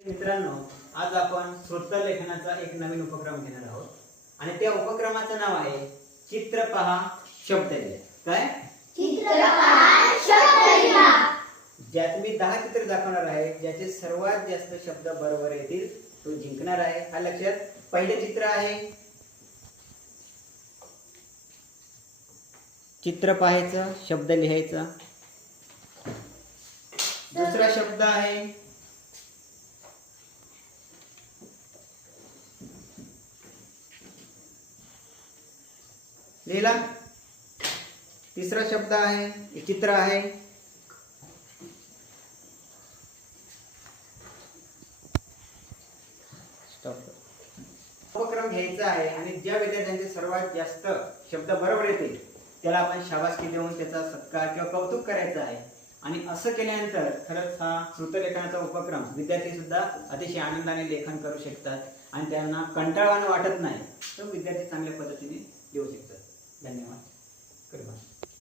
मित्रांनो, आज आपण श्रुतलेखनाचा एक नवीन उपक्रम घेणार आहोत आणि त्या उपक्रमाचं नाव आहे चित्र पहा शब्द लिहा. काय? चित्र पहा शब्द लिहा. ज्यात मी 10 चित्र दाखवणार आहे. ज्याचे सर्वात जास्त शब्द बरोबर येतील तो जिंकणार आहे. हा लक्षात. पहिले चित्र आहे, चित्र पाहायचं, शब्द लिहायचा. दुसरा शब्द आहे लिहिला. तिसरा शब्द आहे, चित्र आहे. उपक्रम घ्यायचा आहे आणि ज्या विद्यार्थ्यांचे सर्वात जास्त शब्द बरोबर येतील त्याला आपण शाबासकी देऊन त्याचा सत्कार किंवा कौतुक करायचं आहे. आणि असं केल्यानंतर खरंच हा श्रुतलेखनाचा उपक्रम विद्यार्थी सुद्धा अतिशय आनंदाने लेखन करू शकतात आणि त्यांना कंटाळवाणं वाटत नाही. तो विद्यार्थी चांगल्या पद्धतीने लिहू शकतात.